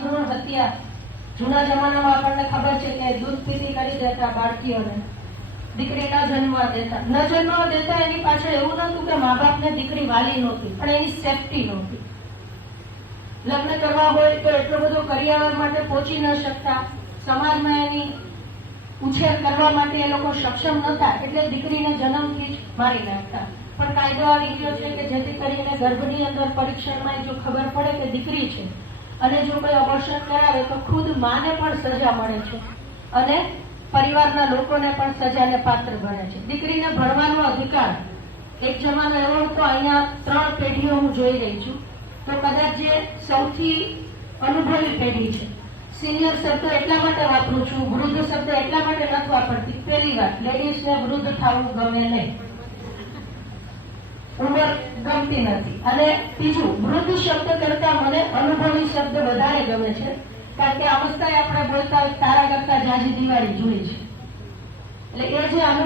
ભ્રૂણ હત્યા જૂના જમાનામાં આપણને ખબર છે કે દૂધ પીતી કરી દેતા બાળકીઓને, દીકરી ન જન્મવા દેતા એની પાછળ એવું નતું કે મા બાપને દીકરી વાલી નહોતી, પણ એની સેફટી નહોતી. લગ્ન કરવા હોય તો એટલો બધો કરિયાવર માટે પહોંચી ન શકતા, સમાજમાં એની ઉછેર કરવા માટે એ લોકો સક્ષમ નહોતા, એટલે દીકરીને જન્મથી જ મારી નાખતા. પણ કાયદો આવી ગયો છે કે જેથી કરીને ગર્ભની અંદર પરીક્ષણમાં જો ખબર પડે કે દીકરી છે અને જો કોઈ અબોર્શન કરાવે તો ખુદ માને પણ સજા મળે છે અને પરિવારના લોકોને પણ સજાને પાત્ર બને છે. દીકરીને ભણવાનો અધિકાર એક જમાનો એવો હતો, અહીંયા 3 પેઢીઓ હું જોઈ રહી છું, તો કદાચ જે સૌથી અનુભવી પેઢી છે, સિનિયર શબ્દ એટલા માટે વાપરું છું, વૃદ્ધ શબ્દ એટલા માટે નથી વાપરતી. પહેલી વાત, લેડીઝને વૃદ્ધ થવું ગમે નહીં, ઉંમર ગમતી નથી. અને બીજું, વૃદ્ધ શબ્દ કરતા મને અનુભવી શબ્દ વધારે ગમે છે, કારણ કે અવસ્થાએ આપણે બોલતા હોય તારા કરતા જાજી દિવાળી જોઈ છે, એટલે એ જે